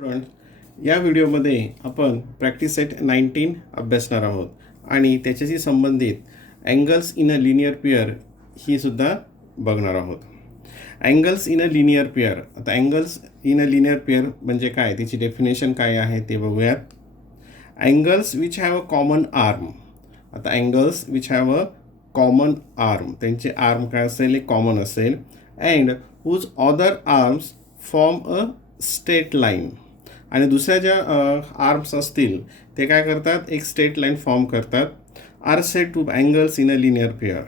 Student, या व्हिडिओमध्ये आपण प्रॅक्टिस सेट 19 अभ्यासणार आहोत आणि त्याच्याशी संबंधित angles in a linear pair ही सुद्धा बघणार आहोत. Angles in a linear pair. आता angles in a linear pair म्हणजे काय, त्याची डेफिनेशन काय आहे ते बघूयात. Angles which have a common arm. आता angles which have a common arm, त्यांचे आर्म काय असेल, एक कॉमन असेल. And whose other arms form a straight line. आणि दुसऱ्या ज्या आर्म्स असतील ते काय करतात, एक स्ट्रेट लाईन फॉर्म करतात. Are said two angles in a linear pair.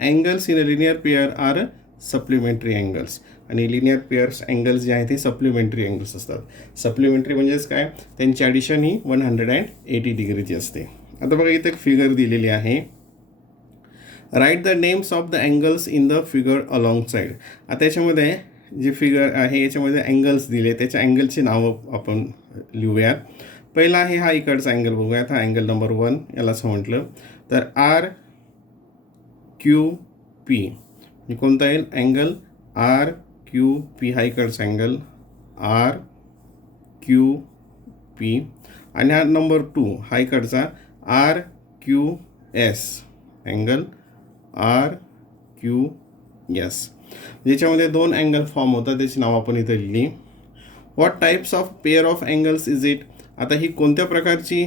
Angles in a linear pair are supplementary angles. आणि लिनियर पेअर्स अँगल्स जे आहेत ते सप्लिमेंटरी अँगल्स असतात. सप्लिमेंटरी म्हणजेच काय, त्यांची ॲडिशन ही 180 डिग्रीची असते. आता बघा, इथे एक फिगर दिलेली आहे. Write the names of the angles in the figure along side. आता याच्यामध्ये जे फिगर आहे याच्यामध्ये अँगल्स दिले, त्याच्या अँगलची नावं आपण लिहूयात. पहिला आहे हा इकडचा अँगल बघूयात. हा अँगल नंबर 1 यालाच म्हटलं तर आर क्यू पी. कोणता येईल अँगल, आर क्यू पी. हा इकडचा अँगल आर क्यू पी. आणि हा नंबर 2 हा इकडचा R Q S, angle R Q S. ज्याच्यामध्ये दोन अँगल फॉर्म होतात, त्याची नाव आपण इथे लिहिली. What types of pair of angles is it. आता ही कोणत्या प्रकारची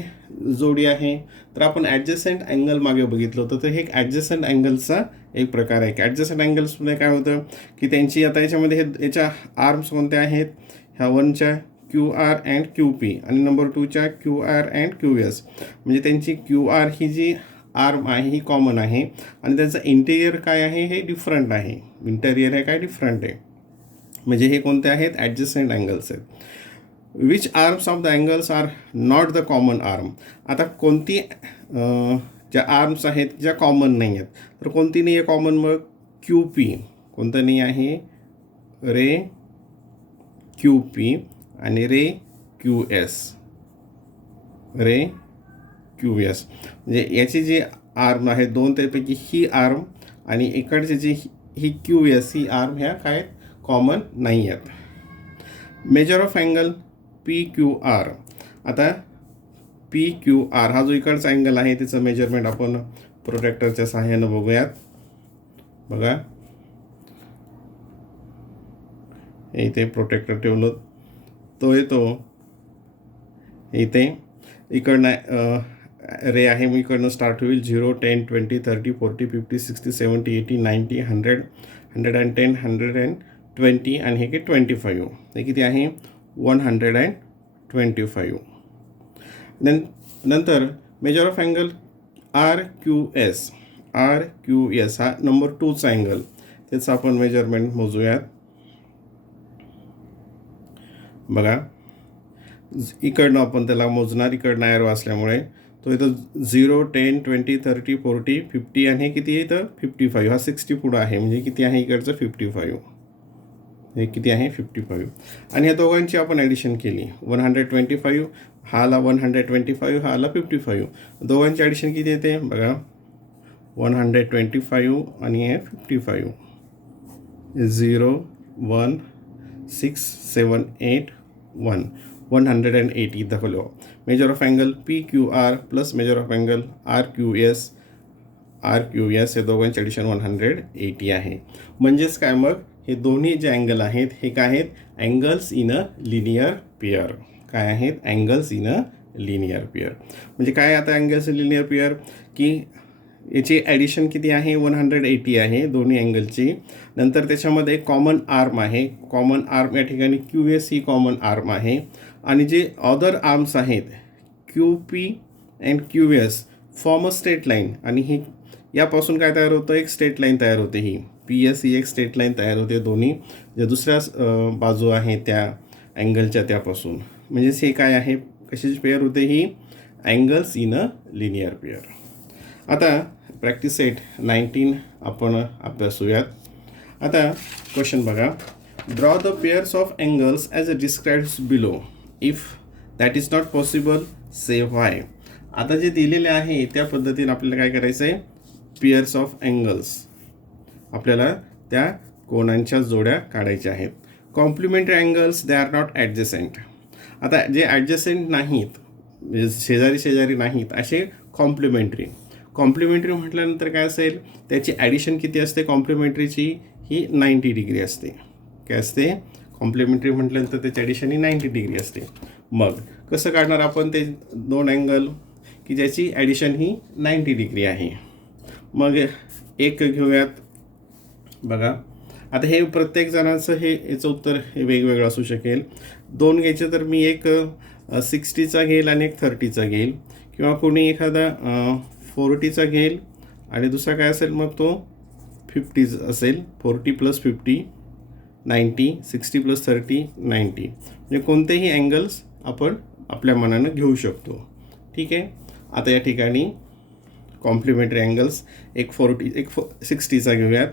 जोडी आहे, तर आपण ॲडजस्टंट अँगल मागे बघितलं होतं. तर हे एक ॲडजस्टंट अँगलचा एक प्रकार आहे. ॲडजस्टंट अँगल्समध्ये काय होतं की त्यांची आता याच्यामध्ये याच्या आर्म्स कोणत्या आहेत, ह्या 1च्या Q R and Q P आणि नंबर 2च्या Q R and Q S. म्हणजे त्यांची क्यू आर ही जी आर्म आहे ही कॉमन आहे आणि त्याचं इंटेरियर काय आहे हे डिफरंट आहे. इंटेरियर हे काय डिफरंट आहे. म्हणजे हे कोणते आहेत, ॲडजस्टंट अँगल्स आहेत. Which arms of the angles are not the common arm. आता कोणती ज्या आर्म्स आहेत ज्या कॉमन नाही आहेत, तर कोणती नाही आहे कॉमन, मग क्यू पी. कोणतं नाही आहे, रे क्यू पी आणि रे क्यू एस. रे क्यू एस म्हणजे याची जी आर्म आहे दोन, त्यापैकी ही आर्म आणि इकडची जी ही क्यू एस ही आर्म ह्या काय कॉमन नाही आहेत. Measure of angle P Q R. आता पी क्यू आर हा जो इकडचा अँगल आहे त्याचं मेजरमेंट आपण प्रोट्रॅक्टरच्या सहाय्यानं बघूयात. बघा, इथे प्रोटेक्टर ठेवलं, तो येतो इथे. इकडनं रे आहे, मग इकडनं स्टार्ट होईल 0, 10, 20, 30, 40, 50, 60, 70, 80, 90, 100, 110, 120 आणि हे की 25. हे किती आहे, 125. नंतर measure of angle R Q S. R Q S हा नंबर 2चा अँगल, त्याचं आपण मेजरमेंट मोजूयात. बघा, इकडनं आपण त्याला मोजणार, इकडनं ॲरो असल्यामुळे तो इथं 0, 10, 20, 30, 40, 50 आणि हे किती आहे इथं 55. हा 60 पुढं आहे, म्हणजे किती आहे इकडचं 55. हे किती आहे 55. आणि ह्या दोघांची आपण ॲडिशन केली, 125 हा आला, 125 हा आला 55. दोघांची ॲडिशन किती येते बघा, 125 आणि हे 55. 0, 1, 6, 7, 8, 1, 180 दाखवलं. Measure of angle P Q R plus measure of angle R Q S. R Q S हे दोघांची ॲडिशन 180 आहे. म्हणजेच काय, मग हे दोन्ही जे अँगल आहेत हे काय आहेत, angles in a linear pair. काय आहेत, angles in a linear pair. म्हणजे काय, आता अँगल्स इन लिनियर पेअर की याची ॲडिशन किती आहे, 180 आहे दोन्ही अँगलची. नंतर त्याच्यामध्ये कॉमन आर्म आहे. कॉमन आर्म या ठिकाणी क्यू एस ही कॉमन आर्म आहे. आणि जे अदर आर्म्स आहेत Q P and Q S form a straight line. आणि ही यापासून काय तयार होतं, एक स्ट्रेट लाईन तयार होते. ही पी एस ही एक स्ट्रेट लाईन तयार होते दोन्ही ज्या दुसऱ्या बाजू आहे त्या अँगलच्या त्यापासून. म्हणजेच हे काय आहे, कशाची पेअर होते, ही angles in a linear pair. आता प्रॅक्टिस सेट 19 आपण अभ्यासूयात. आता क्वेश्चन बघा. Draw the pairs of angles as a described below. If that is not possible say why. आता जे दिलेले आहे त्या पद्धतीने आपल्याला काय करायचं आहे, पेअर्स ऑफ अँगल्स आपल्याला त्या कोणांच्या जोड्या काढायच्या आहेत. Complementary angles they are not adjacent. आता जे ॲडजसेंट नाहीत, म्हणजे शेजारी शेजारी नाहीत, असे कॉम्प्लिमेंटरी. कॉम्प्लिमेंटरी म्हटल्यानंतर काय असेल, त्याची ॲडिशन किती असते कॉम्प्लिमेंटरीची, ही 90 डिग्री असते. काय असते, कॉम्प्लिमेंटरी म्हटल्यानंतर त्याची ॲडिशन ही 90 डिग्री असते. मग कसं काढणार आपण ते दोन अँगल की ज्याची ॲडिशन ही 90 डिग्री आहे. मग एक घेऊयात. बघा आता हे प्रत्येक जणांचं याचं उत्तर हे वेगवेगळं असू शकेल. दोन घ्यायचे तर मी एक 60चा घेईल आणि एक 30चा घेईल, किंवा कोणी एखादा 40चा घेईल आणि दुसरा काय असेल मग तो 50 असेल. 40 + 50 90, 60 + 30 90. म्हणजे कोणतेही अँगल्स आपण आपल्या मनानं घेऊ शकतो. ठीक आहे. आता या ठिकाणी कॉम्प्लिमेंटरी अँगल्स एक 60चा घेऊयात.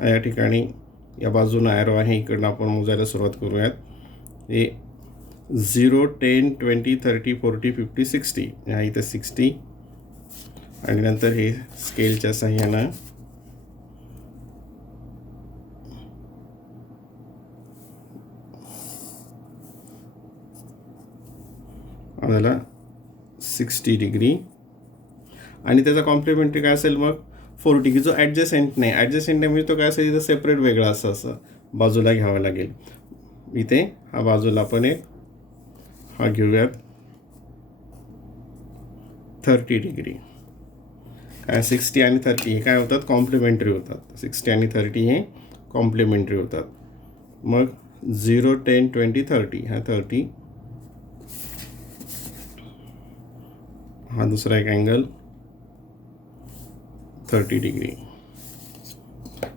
या ठिकाणी या बाजूनं ॲरो आहे, इकडनं आपण मोजायला सुरुवात करूयात. हे 0, 10, 20, 30, 40, 50, 60. ह्या इथं 60 आणि नंतर हे स्केलच्या साह्यानं आपल्याला 60 डिग्री आणि त्याचा कॉम्प्लिमेंटरी काय असेल मग 40, की जो ॲडजसेंट नाही. ॲडजसेंट नाही म्हणजे तो काय असेल, इथं सेपरेट वेगळा असं बाजूला घ्यावं लागेल. इथे हा बाजूला आपण एक हा घेऊयात 30 डिग्री. काय 60 आणि 30 हे काय होतात, कॉम्प्लिमेंटरी होतात. 60 आणि 30 हे कॉम्प्लिमेंटरी होतात. मग 0, 10, 20, 30 हा 30. हा दुसरा एक अँगल 30 डिग्री.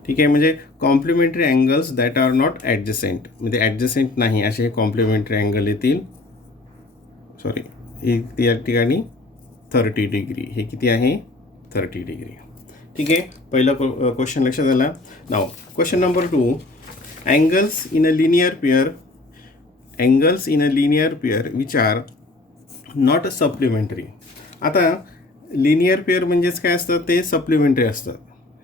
ठीक आहे. म्हणजे complementary angles that are not adjacent, म्हणजे ॲडजसेंट नाही असे हे कॉम्प्लिमेंटरी अँगल येतील. सॉरी, हे या ठिकाणी 30 डिग्री. हे किती आहे, 30 डिग्री. ठीक आहे. पहिला क्वेश्चन लक्षात आला. नाव question number 2. Angles in a linear pair which are not supplementary. आता लिनियर पेअर म्हणजेच काय असतं, ते सप्लिमेंटरी असतात.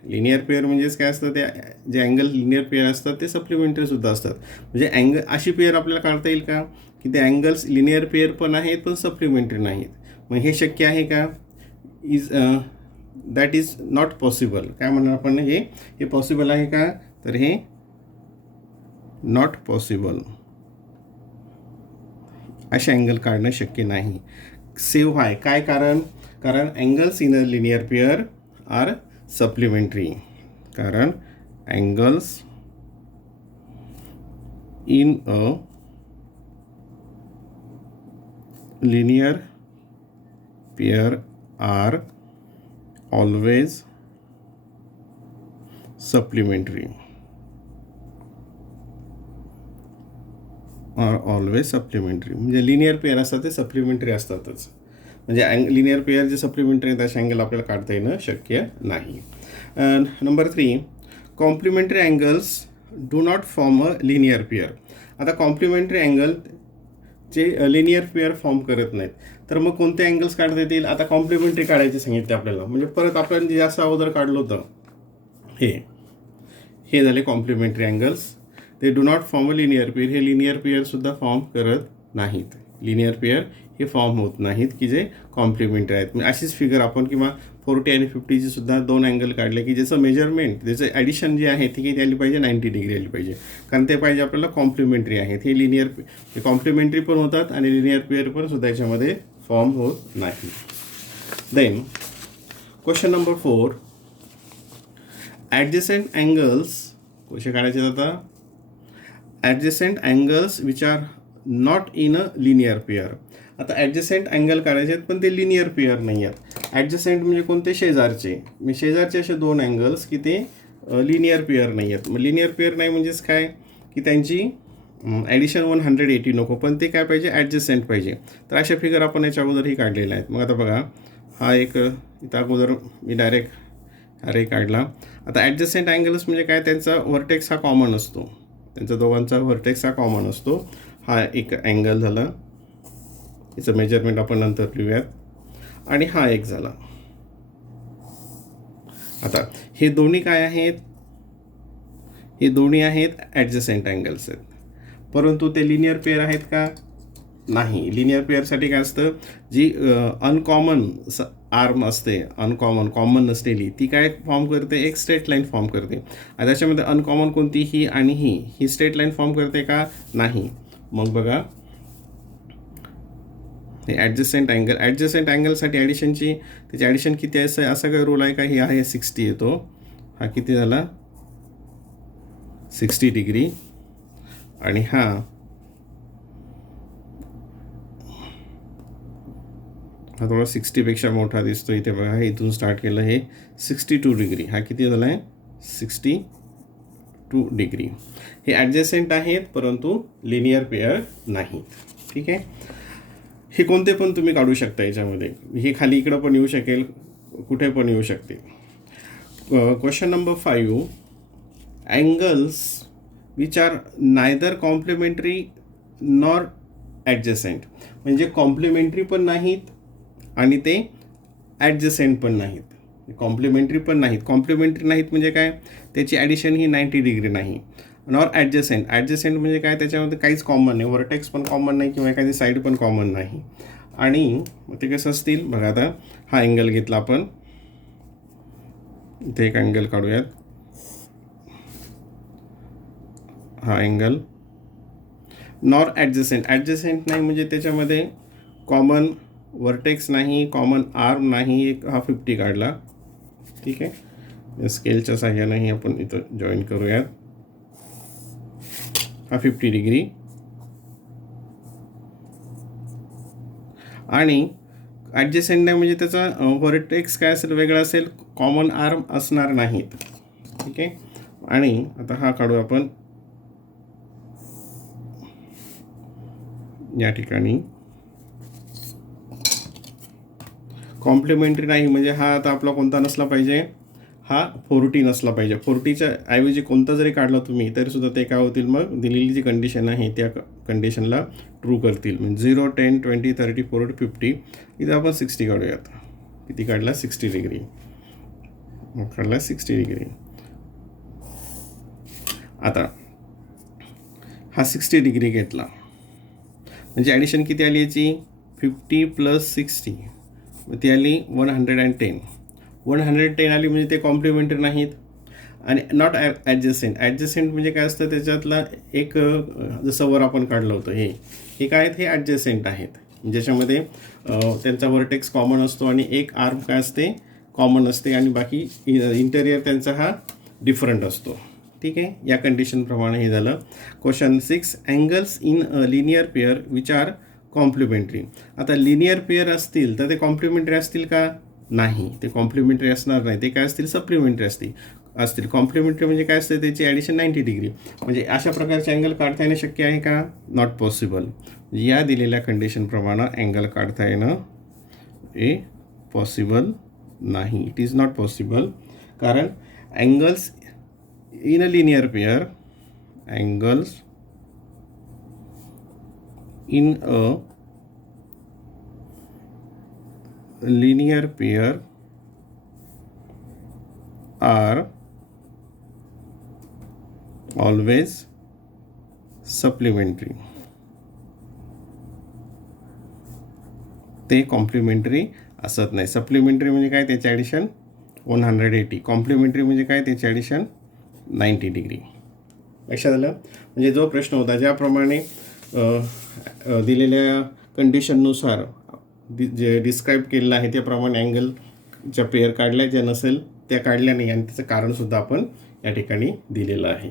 लिनियर पेअर म्हणजेच काय असतं, ते जे अँगल लिनियर पेअर असतात ते सप्लिमेंटरीसुद्धा असतात. म्हणजे अशी पेअर आपल्याला काढता येईल का, की ते अँगल्स लिनियर पेअर पण आहेत पण सप्लिमेंटरी नाहीत. मग हे शक्य आहे का, दॅट इज नॉट पॉसिबल. काय म्हणणार आपण, हे पॉसिबल आहे का, तर हे नॉट पॉसिबल. असे अँगल काढणं शक्य नाही. सेव्ह आहे काय कारण angles in a linear pair are supplementary. कारण angles in a linear pair are always supplementary. म्हणजे लिनियर पेअर असतात ते सप्लिमेंटरी असतातच. म्हणजे लिनियर पेअर जे सप्लिमेंटरी आहेत असे अँगल आपल्याला काढता येणं शक्य नाही. Number 3. Complementary angles do not form a linear pair. आता कॉम्प्लिमेंटरी अँगल जे लिनियर पेअर फॉर्म करत नाहीत, तर मग कोणते अँगल्स काढता येतील. आता कॉम्प्लिमेंटरी काढायचे सांगितले आपल्याला. म्हणजे परत आपण जे जास्त अगोदर काढलं होतं हे झाले कॉम्प्लिमेंटरी अँगल्स. ते do not form a linear pair. हे लिनियर पेअरसुद्धा फॉर्म करत नाहीत. लिनियर पेअर हे फॉर्म होत नाहीत की जे कॉम्प्लिमेंटरी आहेत. म्हणजे अशीच फिगर आपण किंवा 40 आणि 50ची सुद्धा दोन अँगल काढले की ज्याचं मेजरमेंट, त्याचं ॲडिशन जे आहे ती किती आली पाहिजे, 90 डिग्री आली पाहिजे. कारण ते पाहिजे आपल्याला कॉम्प्लिमेंटरी आहेत. हे लिनियर कॉम्प्लिमेंटरी पण होतात आणि लिनियर पेअर पण सुद्धा याच्यामध्ये फॉर्म होत नाही. Then question number 4. Adjacent angles कसे काढायचे आता. Adjacent angles which are not in a linear pair. आता ॲडजसेंट अँगल काढायचे आहेत पण ते लिनियर पेअर नाही आहेत. ॲडजसेंट म्हणजे कोणते, शेजारचे. मी शेजारचे असे दोन अँगल्स की ते लिनियर पेअर नाही आहेत. मग लिनियर पेअर नाही म्हणजेच काय, की त्यांची ॲडिशन 180 नको, पण ते काय पाहिजे, ॲडजसेंट पाहिजे. तर अशा फिगर आपण याच्या अगोदरही काढलेल्या आहेत. मग आता बघा, हा एक इथं अगोदर मी डायरेक्ट अरे काढला. आता ॲडजसेंट अँगल्स म्हणजे काय, त्यांचा व्हर्टेक्स हा कॉमन असतो. त्यांचा दोघांचा व्हर्टेक्स हा कॉमन असतो. हा एक अँगल झाला, याचं मेजरमेंट आपण नंतर लिहूयात. आणि हा एक झाला. आता हे दोन्ही काय आहेत, हे दोन्ही आहेत ॲडजसेंट अँगल्स आहेत, परंतु ते लिनियर पेअर आहेत का, नाही. लिनियर पेअरसाठी काय असतं, जी अनकॉमन आर्म असते, कॉमन नसलेली, ती काय फॉर्म करते, एक स्ट्रेट लाईन फॉर्म करते. आणि त्याच्यामध्ये अनकॉमन कोणती, ही आणि ही स्ट्रेट लाईन फॉर्म करते का, नाही. मग बघा हे ॲडजसेंट अँगलसाठी ॲडिशनची, त्याची ॲडिशन किती आहे, असा काय रूल आहे का, ही आहे 60 येतो, हा किती झाला 60 डिग्री, आणि हा थोडा 60पेक्षा मोठा दिसतो इथे बघा, हे इथून स्टार्ट केलं, हे 62 डिग्री, हा किती झाला आहे 62 डिग्री. हे ॲडजसेंट आहेत परंतु लिनियर पेअर नाहीत. ठीक आहे. हे कोणते पण तुम्ही काढू शकता याच्यामध्ये, हे खाली इकडं पण येऊ शकेल, कुठे पण येऊ शकते. Question number 5, angles which are neither complementary nor adjacent, म्हणजे कॉम्प्लिमेंटरी पण नाहीत आणि ते ॲडजसेंट पण नाहीत. कॉम्प्लिमेंटरी पण नाहीत, कॉम्प्लिमेंटरी नाहीत म्हणजे काय, त्याची ॲडिशन ही 90 डिग्री नाही. नॉर ॲडजसेंट म्हणजे काय, त्याच्यामध्ये काहीच कॉमन नाही, वर्टेक्स पण कॉमन नाही किंवा एखादी साईड पण कॉमन नाही. आणि मग ते कसं असतील बघा, आता हा अँगल घेतला आपण, इथे एक अँगल काढूयात, हा अँगल नॉर ॲडजसेंट नाही म्हणजे त्याच्यामध्ये कॉमन वर्टेक्स नाही, कॉमन आर्म नाही, एक हा 50 काढला. ठीक आहे, स्केलच्या साह्यानेही आपण इथं जॉईन करूयात, हा 50 डिग्री. आणि ॲडजसेंट नाही म्हणजे त्याचा वर्टेक्स काय असेल, वेगळा असेल, कॉमन आर्म असणार नाहीत. ठीक आहे. आणि आता हा काढू आपण या ठिकाणी, कॉम्प्लिमेंटरी नाही म्हणजे हा आता आपला कोणता नसला पाहिजे, हा 40 नसला पाहिजे. 40च्या ऐवजी कोणता जरी काढला तुम्ही तरीसुद्धा ते काय होतील, मग दिलेली जी कंडिशन आहे त्या कंडिशनला ट्रू करतील. म्हणजे 0, 10, 20, 30, 40, 50. इथं आपण 60 काढूयात, किती काढला 60 डिग्री, काढला 60 डिग्री. आता हा 60 डिग्री घेतला म्हणजे ॲडिशन किती आली याची, 50 + 60, ती आली 110. 110 आली म्हणजे ते कॉम्प्लिमेंटरी नाहीत. आणि नॉट ॲडजसेंट म्हणजे काय असतं, त्याच्यातला एक जसं वर आपण काढलं होतं, हे काय आहेत, हे ॲडजसेंट आहेत, ज्याच्यामध्ये त्यांचा वर्टेक्स कॉमन असतो आणि एक आर्म काय असते, कॉमन असते, आणि बाकी इंटेरियर त्यांचा हा डिफरंट असतो. ठीक आहे. या कंडिशनप्रमाणे हे झालं. Question 6, angles in linear pair which are complementary. आता लिनियर पेअर असतील तर ते कॉम्प्लिमेंटरी असतील का, नाही, ते कॉम्प्लिमेंटरी असणार नाही, ते काय असतील, सप्लिमेंटरी असतील. कॉम्प्लिमेंटरी म्हणजे काय असते, त्याची ॲडिशन 90 डिग्री. म्हणजे अशा प्रकारचे अँगल काढता येणं शक्य आहे का, नॉट पॉसिबल. या दिलेल्या कंडिशनप्रमाणे अँगल काढता येणं हे पॉसिबल नाही, इट इज नॉट पॉसिबल. कारण angles in a linear pair, angles in a linear pair are always supplementary. ते कॉम्प्लिमेंटरी असत नाही. सप्लिमेंटरी म्हणजे काय, त्याची ॲडिशन 180. कॉम्प्लिमेंटरी म्हणजे काय, त्याची ॲडिशन 90 डिग्री. लक्षात आलं. म्हणजे जो प्रश्न होता ज्याप्रमाणे दिलेल्या कंडिशननुसार जे डिस्क्राईब केलेलं आहे त्याप्रमाणे अँगलच्या पेअर काढल्या, ज्या नसेल त्या काढल्या नाही, आणि त्याचं कारणसुद्धा आपण या ठिकाणी दिलेलं आहे.